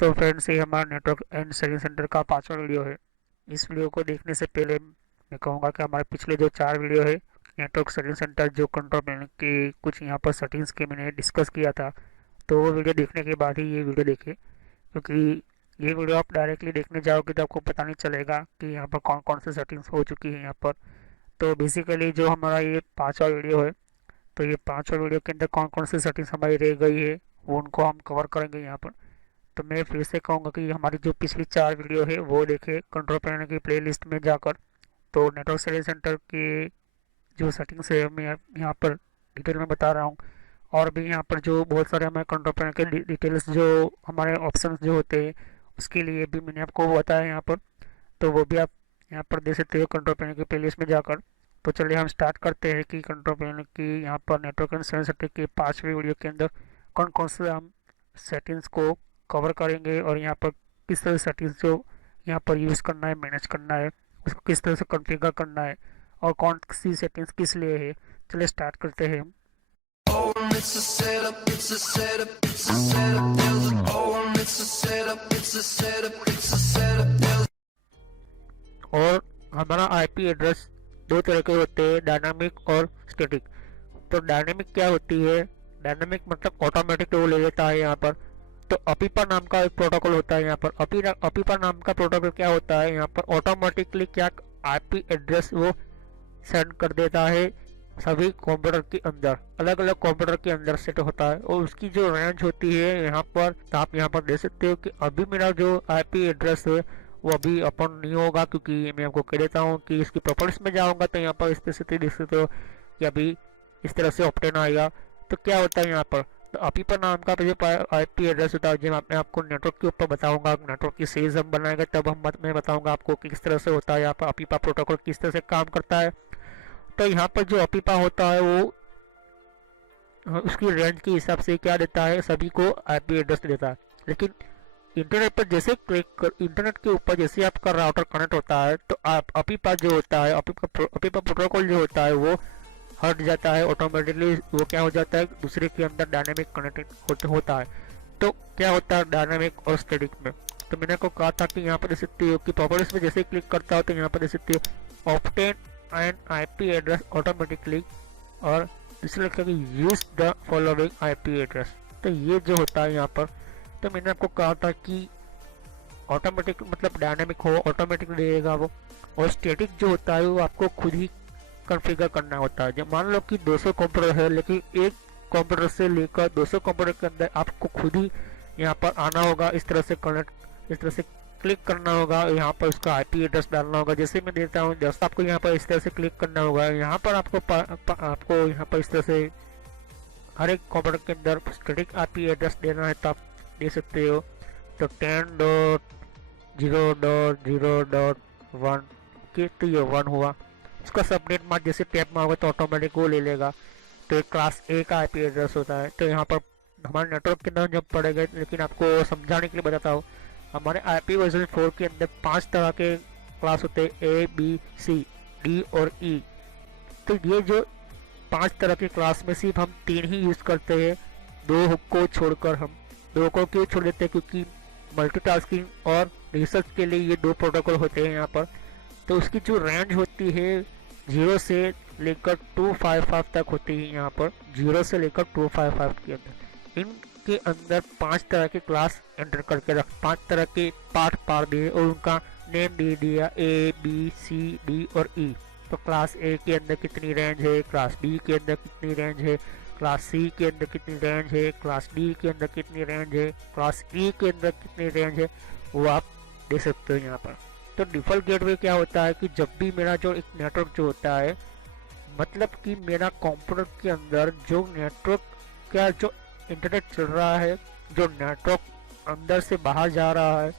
तो फ्रेंड्स, ये हमारा नेटवर्क एंड सर्विस सेंटर का 5वां वीडियो है। इस वीडियो को देखने से पहले मैं कहूँगा कि हमारे पिछले जो 4 वीडियो है नेटवर्क सर्विस सेंटर जो कंट्रोल पैनल की कुछ यहाँ पर सेटिंग्स के मैंने डिस्कस किया था, तो वो वीडियो देखने के बाद ही ये वीडियो देखें, क्योंकि ये वीडियो आप डायरेक्टली देखने जाओगे तो आपको पता नहीं चलेगा कि यहाँ पर कौन कौन सी सेटिंग्स हो चुकी है यहाँ पर। तो बेसिकली जो हमारा ये 5वां वीडियो है, तो ये 5वां वीडियो के अंदर कौन कौन सी सेटिंग्स हमारी रह गई है वो उनको हम कवर करेंगे यहाँ पर। तो मैं फिर से कहूँगा कि हमारी जो पिछली 4 वीडियो है वो देखे कंट्रोल पैनल की प्लेलिस्ट में जाकर। तो नेटवर्क सर्विस सेंटर की जो सेटिंग्स है मैं यहाँ पर डिटेल में बता रहा हूँ। और भी यहाँ पर जो बहुत सारे हमारे कंट्रोल पैनल के डिटेल्स जो हमारे ऑप्शंस जो होते हैं उसके लिए भी मैंने आपको बताया यहाँ पर। तो वो भी आप यहाँ पर देख सकते हो कंट्रोल पैनल की प्लेलिस्ट में जाकर। तो चलिए हम स्टार्ट करते हैं कि कंट्रोल पैनल की यहाँ पर नेटवर्क एंड सर्विस सेंटर के 5वें वीडियो के अंदर कौन कौन से हम सेटिंग्स को कवर करेंगे और यहाँ पर किस तरह सेटिंग्स जो यहाँ पर यूज़ करना है, मैनेज करना है, उसको किस तरह से कॉन्फ़िगर करना है और कौन सी सेटिंग्स किस लिए है। चलिए स्टार्ट करते हैं हम। Oh, it's a setup, it's a setup, it's a setup, there's a oh, it's a setup, it's a setup, it's a setup, there's और हमारा आईपी एड्रेस दो तरह के होते हैं, डायनामिक और स्टैटिक। तो डायनामिक क्या होती है? डायनामिक मतलब ऑटोमेटिक वो ले लेता है यहाँ पर। तो अपीपा नाम का एक प्रोटोकॉल होता है यहाँ पर। अपीपा नाम का प्रोटोकॉल क्या होता है यहाँ पर? ऑटोमेटिकली क्या आईपी एड्रेस वो सेंड कर देता है सभी कंप्यूटर के अंदर, अलग अलग कंप्यूटर के अंदर सेट होता है। और उसकी जो रेंज होती है यहाँ पर, तो आप यहाँ पर देख सकते हो कि अभी मेरा जो आईपी एड्रेस है वो अभी ओपन नहीं होगा, क्योंकि मैं आपको कह देता हूँ कि इसकी प्रॉपर्टीज में जाऊँगा तो यहाँ पर इस तरह से देख सकते हो कि अभी इस तरह से ऑप्टेन आएगा। तो क्या होता है यहाँ पर? तो अपीपा नाम का जो आईपी एड्रेस होता है, जब मैं आपको नेटवर्क के ऊपर बताऊंगा, नेटवर्क की सीरीज हम बनाएंगे तब मैं बताऊंगा आपको कि किस तरह से होता है यहाँ पर अपीपा प्रोटोकॉल किस तरह से काम करता है। तो यहाँ पर जो अपीपा होता है वो उसकी रेंज के हिसाब से क्या देता है, सभी को आईपी एड्रेस देता है। लेकिन इंटरनेट पर जैसे क्लिक कर, इंटरनेट के ऊपर जैसे आपका राउटर कनेक्ट होता है तो आप अपीपा जो होता है, अपीपा प्रोटोकॉल जो होता है वो हट जाता है ऑटोमेटिकली। वो क्या हो जाता है, दूसरे के अंदर डायनामिक कनेक्ट होता है। तो क्या होता है डायनामिक और स्टैटिक में? तो मैंने आपको कहा था कि यहाँ पर देख सकते हो कि प्रॉपर्टीज में जैसे क्लिक करता हो तो यहाँ पर देख सकते हो obtain and IP address automatically, और दूसरा लिखा कि use the following IP address. तो ये जो होता है यहाँ पर, तो मैंने आपको कहा था कि ऑटोमेटिक मतलब डायनामिक हो ऑटोमेटिक देगा वो, और स्टैटिक जो होता है वो आपको खुद ही कॉन्फ़िगर करना होता है। जब मान लो कि 200 कंप्यूटर है, लेकिन एक कंप्यूटर से लेकर 200 कंप्यूटर के अंदर आपको खुद ही यहाँ पर आना होगा, इस तरह से कनेक्ट, इस तरह से क्लिक करना होगा, यहाँ पर उसका आईपी एड्रेस डालना होगा। जैसे मैं देता हूँ जस्ट आपको यहाँ पर इस तरह से क्लिक करना होगा, यहाँ पर आपको यहाँ पर इस तरह से हर एक कंप्यूटर के अंदर स्टैटिक आईपी एड्रेस देना है, तो आप दे सकते हो। तो 10.0.0.1 के, तो ये 1 हुआ। उसका सबनेट मार्क जैसे टैब में होगा तो ऑटोमेटिक वो ले लेगा। तो एक क्लास ए का आईपी एड्रेस होता है। तो यहाँ पर हमारे नेटवर्क के अंदर जब पड़ेगा, लेकिन आपको समझाने के लिए बताता हूँ, हमारे आईपी वर्जन 4 के अंदर 5 तरह के क्लास होते हैं, ए बी सी डी और ई। तो ये जो 5 तरह के क्लास में सिर्फ हम 3 ही यूज़ करते हैं, 2 को छोड़कर। हम 2 को क्यों छोड़ देते हैं? क्योंकि मल्टीटास्किंग और रिसर्च के लिए ये 2 प्रोटोकॉल होते हैं यहाँ पर। तो उसकी जो रेंज होती है 0 से लेकर 255 तक होती है यहाँ पर, 0 से लेकर 255 के अंदर। इनके अंदर 5 तरह के क्लास एंटर करके 5 तरह के पार्ट पार दिए और उनका नेम दे दिया, ए बी सी डी और ई। तो क्लास ए के अंदर कितनी रेंज है, क्लास बी के अंदर कितनी रेंज है, क्लास सी के अंदर कितनी रेंज है, क्लास डी के अंदर कितनी रेंज है, क्लास ई के अंदर कितनी रेंज है, वो आप देख सकते हो यहाँ पर। तो डिफ़ॉल्ट गेटवे क्या होता है कि जब भी मेरा जो एक नेटवर्क जो होता है, मतलब कि मेरा कंप्यूटर के अंदर जो नेटवर्क का जो इंटरनेट चल रहा है, जो नेटवर्क अंदर से बाहर जा रहा है,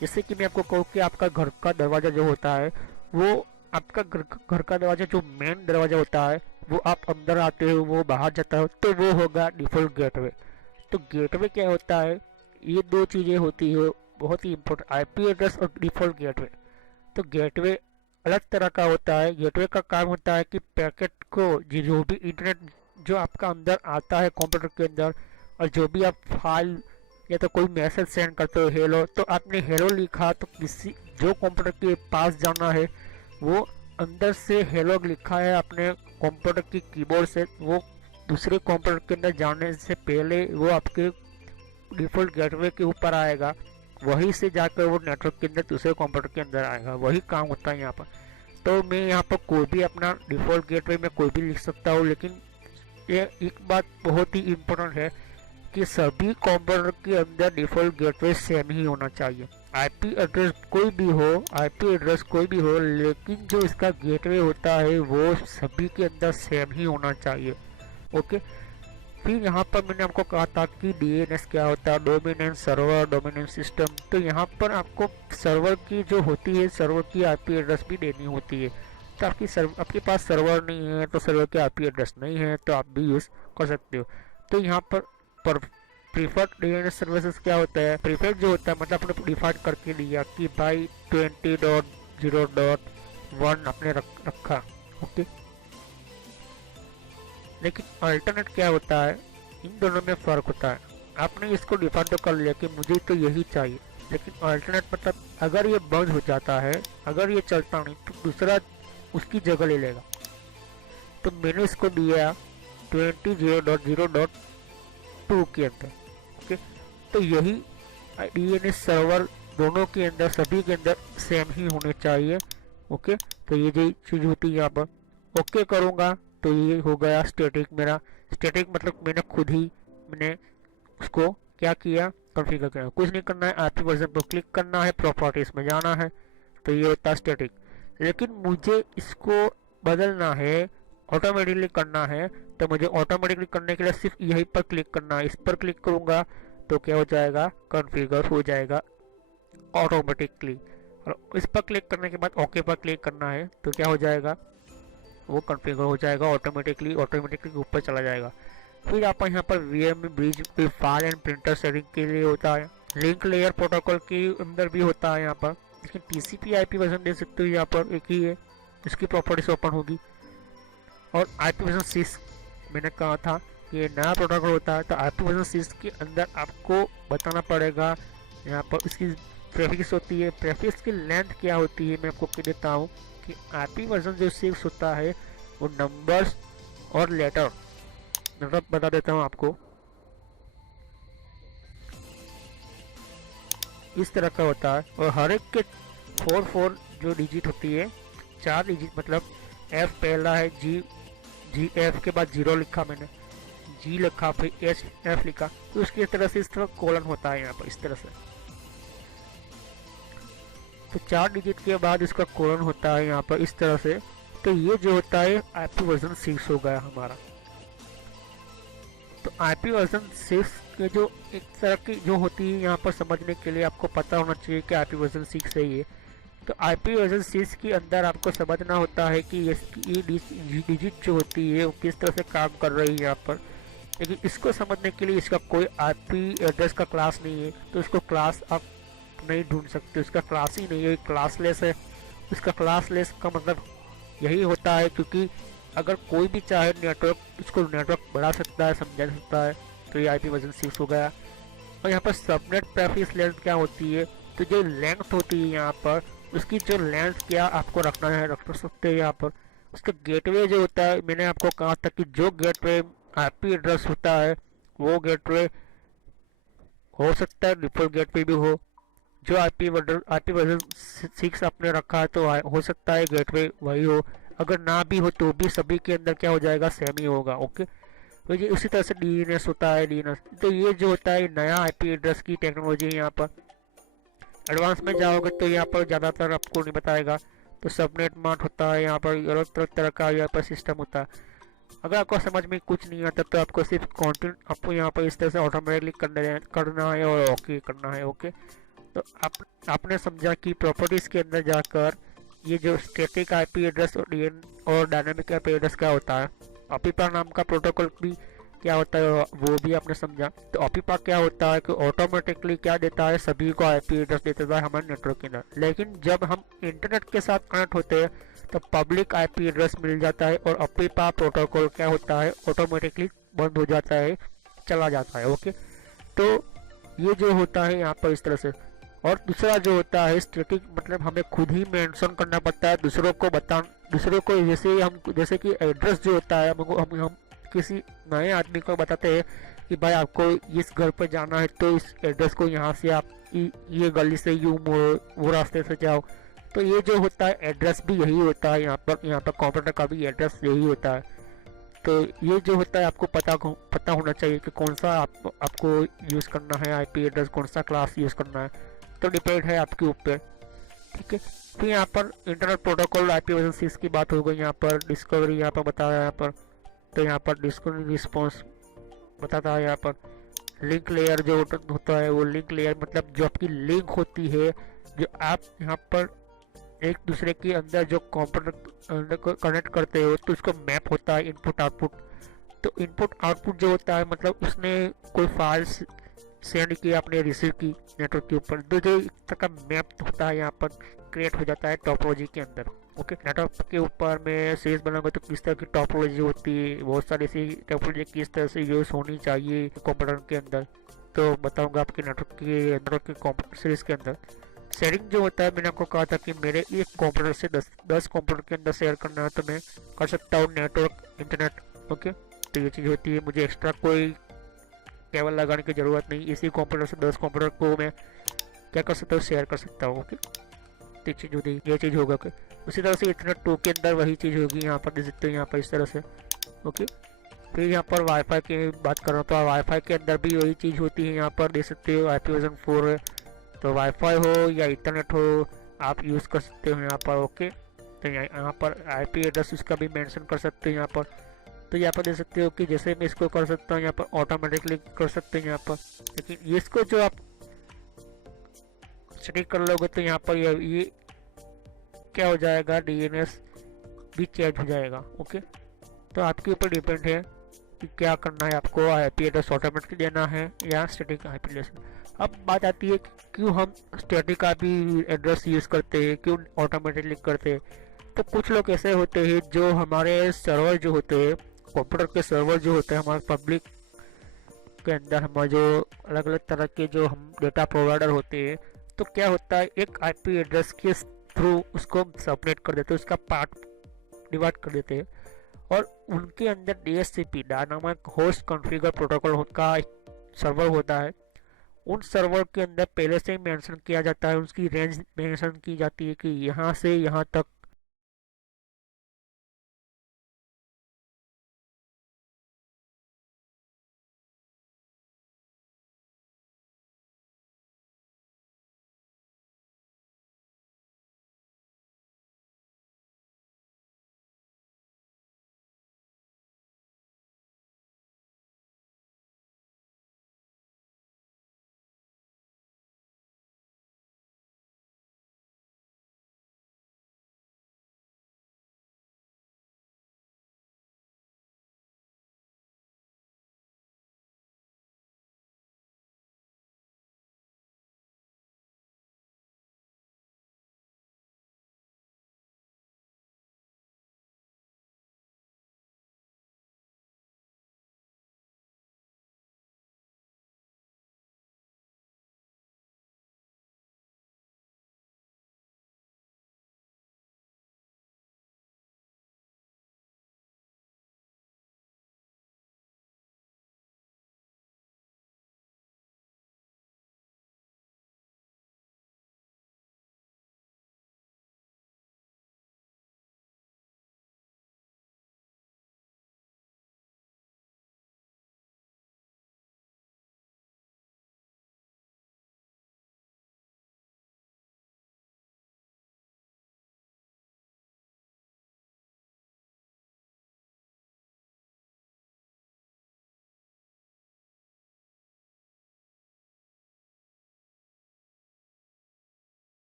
जैसे कि मैं आपको कहूँ कि आपका घर का दरवाज़ा जो होता है, वो आपका घर का दरवाज़ा जो मेन दरवाज़ा होता है, वो आप अंदर आते हो, वो बाहर जाता है, तो वो होगा डिफ़ॉल्ट गेटवे। तो गेटवे क्या होता है, ये 2 चीज़ें होती है बहुत ही इंपॉर्टेंट, आईपी एड्रेस और डिफ़ॉल्ट गेटवे। तो गेटवे अलग तरह का होता है। गेटवे का काम होता है कि पैकेट को जो भी इंटरनेट जो आपका अंदर आता है कंप्यूटर के अंदर, और जो भी आप फाइल या तो कोई मैसेज सेंड करते हो हेलो, तो आपने हेलो लिखा तो किसी जो कंप्यूटर के पास जाना है वो अंदर से हेलो लिखा है अपने कंप्यूटर की कीबोर्ड से, वो दूसरे कंप्यूटर के अंदर जाने से पहले वो आपके डिफ़ॉल्ट गेटवे के ऊपर आएगा, वहीं से जाकर वो नेटवर्क के अंदर दूसरे कंप्यूटर के अंदर आएगा। वही काम होता है यहाँ पर। तो मैं यहाँ पर कोई भी अपना डिफ़ॉल्ट गेटवे में कोई भी लिख सकता हूँ, लेकिन ये एक बात बहुत ही इम्पोर्टेंट है कि सभी कंप्यूटर के अंदर डिफ़ॉल्ट गेटवे सेम ही होना चाहिए। आईपी एड्रेस कोई भी हो, आईपी एड्रेस कोई भी हो, लेकिन जो इसका गेटवे होता है वो सभी के अंदर सेम ही होना चाहिए। ओके, फिर यहाँ पर मैंने आपको कहा था कि डीएनएस क्या होता है, डोमिनेंट सर्वर, डोमिनेंट सिस्टम। तो यहाँ पर आपको सर्वर की जो होती है, सर्वर की आईपी एड्रेस भी देनी होती है। तो आपके पास सर्वर नहीं है तो सर्वर की आईपी एड्रेस नहीं है तो आप भी यूज़ कर सकते हो। तो यहाँ पर प्रीफर्ड डीएनएस सर्विसेज क्या होता है, प्रीफर्ड जो होता है मतलब आपने डिफाइन करके लिया कि भाई 20.0.1 आपने रखा। ओके, लेकिन अल्टरनेट क्या होता है, इन दोनों में फ़र्क होता है। आपने इसको डिफाइन तो कर लिया कि मुझे तो यही चाहिए, लेकिन अल्टरनेट मतलब अगर ये बंद हो जाता है, अगर ये चलता नहीं तो दूसरा उसकी जगह ले लेगा। तो मैंने इसको दिया 20.0.2 के अंदर। ओके, तो यही डीएनएस सर्वर दोनों के अंदर, सभी के अंदर सेम ही होने चाहिए। ओके, तो ये जो चीज़ होती है यहाँ पर ओके करूँगा तो ये हो गया स्टैटिक। मेरा स्टैटिक मतलब मैंने उसको क्या किया, कॉन्फ़िगर किया। कुछ नहीं करना है, आईपी वर्जन पर क्लिक करना है, प्रॉपर्टीज में जाना है, तो ये होता है स्टैटिक। लेकिन मुझे इसको बदलना है, ऑटोमेटिकली करना है, तो मुझे ऑटोमेटिकली करने के लिए सिर्फ यहीं पर क्लिक करना है। इस पर क्लिक करूँगा तो क्या हो जाएगा, कॉन्फ़िगर हो जाएगा ऑटोमेटिकली। और इस पर क्लिक करने के बाद ओके पर क्लिक करना है तो क्या हो जाएगा, वो कॉन्फ़िगर हो जाएगा ऑटोमेटिकली ऊपर चला जाएगा। फिर आप यहाँ पर वीएम ब्रिज पे फाइल एंड प्रिंटर सेटिंग के लिए होता है। लिंक लेयर प्रोटोकॉल के अंदर भी होता है यहाँ पर, लेकिन टीसीपी आईपी वर्जन दे सकते हो, यहाँ पर एक ही है, इसकी प्रॉपर्टीज ओपन होगी। और आईपी वर्जन 6 मैंने कहा था कि ये नया प्रोटोकॉल होता है, तो आईपी वर्जन 6 के अंदर आपको बताना पड़ेगा। यहाँ पर इसकी प्रेफिक्स होती है, प्रेफिक्स की लेंथ क्या होती है मैं आपको कह देता हूँ कि आईपी वर्जन जो 6 होता है वो नंबर्स और लेटर, मतलब बता देता हूँ आपको, इस तरह का होता है। और हर एक के 4 जो डिजिट होती है, 4 डिजिट, मतलब एफ पहला है, जी एफ के बाद 0 लिखा मैंने, जी लिखा, फिर एच एफ लिखा, तो उसकी तरह से इस तरह कोलन होता है यहाँ पर इस तरह से। तो 4 डिजिट के बाद इसका कोलन होता है यहाँ पर इस तरह से। तो ये जो होता है आईपी वर्जन 6 हो गया हमारा। तो आईपी वर्जन 6 के जो एक तरह की जो होती है यहाँ पर समझने के लिए आपको पता होना चाहिए कि आईपी वर्जन 6 है ये। तो आईपी वर्जन 6 के अंदर आपको समझना होता है कि ये डिजिट जो होती है वो किस तरह से काम कर रही है यहाँ पर। लेकिन इसको समझने के लिए इसका कोई आईपी एड्रेस का क्लास नहीं है, तो इसको क्लास आप नहीं ढूंढ सकते, उसका क्लास ही नहीं है, क्लासलेस है। उसका क्लासलेस का मतलब यही होता है क्योंकि अगर कोई भी चाहे नेटवर्क, इसको नेटवर्क बढ़ा सकता है, समझा सकता है। तो ये आईपी वर्जन 6 हो गया। और यहाँ पर सबनेट प्रेफिक्स लेंथ क्या होती है, तो जो लेंथ होती है यहाँ पर, उसकी जो लेंथ क्या आपको रखना है रख सकते हैं यहाँ पर। उसका गेटवे जो होता है, मैंने आपको कहा था कि जो गेटवे आईपी एड्रेस होता है वो गेटवे हो सकता है डिफॉल्ट गेटवे भी हो। जो आईपी वर्जन 6 आपने रखा है तो हो सकता है गेटवे वही हो, अगर ना भी हो तो भी सभी के अंदर क्या हो जाएगा, सेम ही होगा। ओके, तो ये उसी तरह से डीएनएस होता है, डीएनएस। तो ये जो होता है नया आईपी एड्रेस की टेक्नोलॉजी है। यहाँ पर एडवांस में जाओगे तो यहाँ पर ज़्यादातर आपको नहीं बताएगा। तो सबनेट मार्ट होता है, यहाँ पर अलग तरह का यहाँ पर सिस्टम होता है। अगर आपको समझ में कुछ नहीं आता तो आपको सिर्फ कंटेंट आपको यहाँ पर इस तरह से ऑटोमेटिकली करना है और ओके करना है। ओके, तो आपने समझा कि प्रॉपर्टीज़ के अंदर जाकर ये जो स्टैटिक आईपी एड्रेस और डायनामिक आईपी एड्रेस क्या होता है, ऑपीपा नाम का प्रोटोकॉल भी क्या होता है वो भी आपने समझा। तो ऑपीपा क्या होता है कि ऑटोमेटिकली क्या देता है, सभी को आईपी एड्रेस देता है हमारे नेटवर्क के अंदर। लेकिन जब हम इंटरनेट के साथ कनेक्ट होते हैं तो पब्लिक आईपी एड्रेस मिल जाता है और ऑपीपा प्रोटोकॉल क्या होता है, ऑटोमेटिकली बंद हो जाता है, चला जाता है। ओके, तो ये जो होता है यहाँ पर इस तरह से। और दूसरा जो होता है स्टैटिक, मतलब हमें खुद ही मेंशन करना पड़ता है दूसरों को बता, दूसरों को जैसे कि एड्रेस जो होता है हम किसी नए आदमी को बताते हैं कि भाई आपको इस घर पर जाना है तो इस एड्रेस को यहाँ से आप ये गली से यूं मोड़ो, वो रास्ते से जाओ। तो ये जो होता है एड्रेस भी यही होता है यहाँ पर कंप्यूटर का भी एड्रेस यही होता है। तो ये जो होता है आपको पता होना चाहिए कि कौन सा आपको यूज़ करना है आईपी एड्रेस, कौन सा क्लास यूज़ करना है, तो डिपेंड है आपके ऊपर। ठीक है, फिर यहाँ पर इंटरनेट प्रोटोकॉल IPv6 की बात हो गई। यहाँ पर डिस्कवरी यहाँ पर बताया यहाँ पर, तो यहाँ पर डिस्कवरी रिस्पॉन्स बताता है। यहाँ पर लिंक लेयर जो होता है वो लिंक लेयर मतलब जो आपकी लिंक होती है, जो आप यहाँ पर एक दूसरे के अंदर जो कंप्यूटर को कनेक्ट करते हो तो उसको मैप होता है इनपुट आउटपुट। तो इनपुट आउटपुट जो होता है मतलब उसने कोई फाइल्स सेंड किया, आपने रिसीव की नेटवर्क के ऊपर, तो जो एक तरह का मैप होता है यहाँ पर क्रिएट हो जाता है टोपोलॉजी के अंदर। ओके, नेटवर्क के ऊपर में सीरीज बनाऊंगा तो किस तरह की टोपोलॉजी होती है, बहुत सारी ऐसी टोपोलॉजी किस तरह से यूज होनी चाहिए कंप्यूटर के अंदर, तो बताऊंगा आपके नेटवर्क के अंदर के कंप्यूटर सीरीज के अंदर। शेयरिंग जो होता है मैंने आपको कहा था कि मेरे एक कंप्यूटर से 10 कंप्यूटर के अंदर शेयर करना है तो मैं कर सकता हूँ नेटवर्क इंटरनेट। ओके, तो ये चीज़ होती है, मुझे एक्स्ट्रा कोई केबल लगाने की ज़रूरत नहीं, इसी कंप्यूटर से 10 कंप्यूटर को मैं क्या कर सकता हूँ, शेयर कर सकता हूँ। ओके, तो ये चीज़ होती है, ये चीज़ होगा। ओके, उसी तरह से इंटरनेट 2 के अंदर वही चीज़ होगी, यहाँ पर देख सकते हो यहाँ पर इस तरह से। ओके, फिर यहाँ पर वाईफाई की बात कर रहा हूँ तो वाईफाई के अंदर भी वही चीज़ होती है। यहाँ पर देख सकते हो IPv4 है, तो वाईफाई हो या इंटरनेट हो आप यूज़ कर सकते हो यहाँ पर। ओके, तो यहाँ पर आईपी एड्रेस उसका भी मेंशन कर सकते हो यहाँ पर। तो यहाँ पर देख सकते हो कि जैसे मैं इसको कर सकता हूँ यहाँ पर ऑटोमेटिकली कर सकते हैं यहाँ पर, लेकिन इसको जो आप सेटिंग कर लोगे तो यहाँ पर ये क्या हो जाएगा, DNS भी चेंज हो जाएगा। ओके, तो आपके ऊपर डिपेंड है कि क्या करना है, आपको आईपी एड्रेस ऑटोमेटिकली देना है या स्टैटिक आईपी एड्रेस। अब बात आती है कि क्यों हम स्टैटिक आईपी एड्रेस यूज़ करते हैं, क्यों ऑटोमेटिकली करते हैं। तो कुछ लोग ऐसे होते हैं जो हमारे सर्वर जो होते हैं, कंप्यूटर के सर्वर जो होते हैं हमारे पब्लिक के अंदर, हमारे जो अलग अलग तरह के जो हम डेटा प्रोवाइडर होते हैं, तो क्या होता है एक आईपी एड्रेस के थ्रू उसको सबनेट कर देते हैं, उसका पार्ट डिवाइड कर देते हैं और उनके अंदर DHCP dynamic host configure protocol का सर्वर होता है। उन सर्वर के अंदर पहले से ही मेंशन किया जाता है, उसकी रेंज मेंशन की जाती है कि यहाँ से यहाँ तक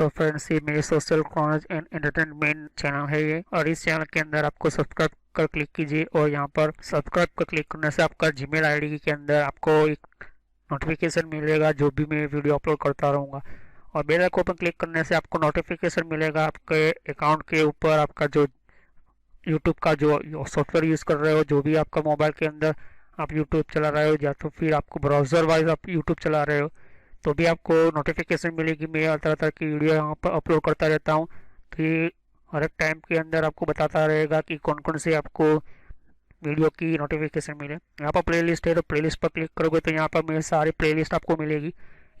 तो फ्रेंड्स, ये मेरे social cause and entertainment channel है ये, और इस चैनल के अंदर आपको सब्सक्राइब कर क्लिक कीजिए, और यहाँ पर सब्सक्राइब कर क्लिक करने से आपका जीमेल आईडी के अंदर आपको एक नोटिफिकेशन मिलेगा जो भी मैं वीडियो अपलोड करता रहूँगा। और बेल आइकन पर क्लिक करने से आपको नोटिफिकेशन मिलेगा आपके अकाउंट के ऊपर। आपका जो यूट्यूब का जो सॉफ्टवेयर यूज़ कर रहे हो, जो भी आपका मोबाइल के अंदर आप यूट्यूब चला रहे हो, या तो फिर आपको ब्राउज़र वाइज आप यूट्यूब चला रहे हो, तो भी आपको नोटिफिकेशन मिलेगी। मैं तरह तरह की वीडियो यहाँ पर अपलोड करता रहता हूँ, तो ये हर एक टाइम के अंदर आपको बताता रहेगा कि कौन कौन से आपको वीडियो की नोटिफिकेशन मिले। यहाँ पर प्लेलिस्ट है, तो प्लेलिस्ट पर क्लिक करोगे तो यहाँ पर मेरी सारी प्लेलिस्ट आपको मिलेगी।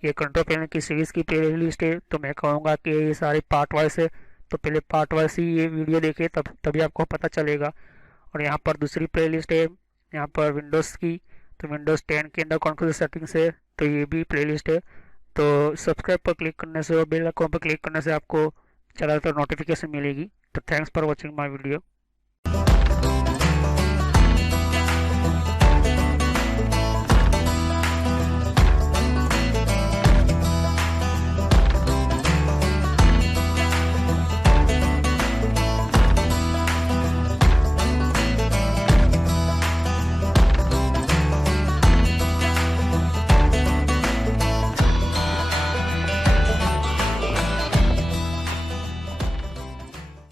ये कंट्रोल पैनल की सीरीज़ की प्लेलिस्ट है, तो मैं कहूँगा कि ये सारी पार्ट वाइज है, तो पहले पार्ट वाइज ही ये वीडियो देखे तभी आपको पता चलेगा। और यहाँ पर दूसरी प्लेलिस्ट है, यहाँ पर विंडोज़ की, तो विंडोज़ 10 के अंदर कौन कौन सी सेटिंग्स है, तो ये भी प्लेलिस्ट है। तो सब्सक्राइब पर क्लिक करने से और बेल आइकन पर क्लिक करने से आपको ज़्यादातर नोटिफिकेशन मिलेगी। तो thanks for watching my video.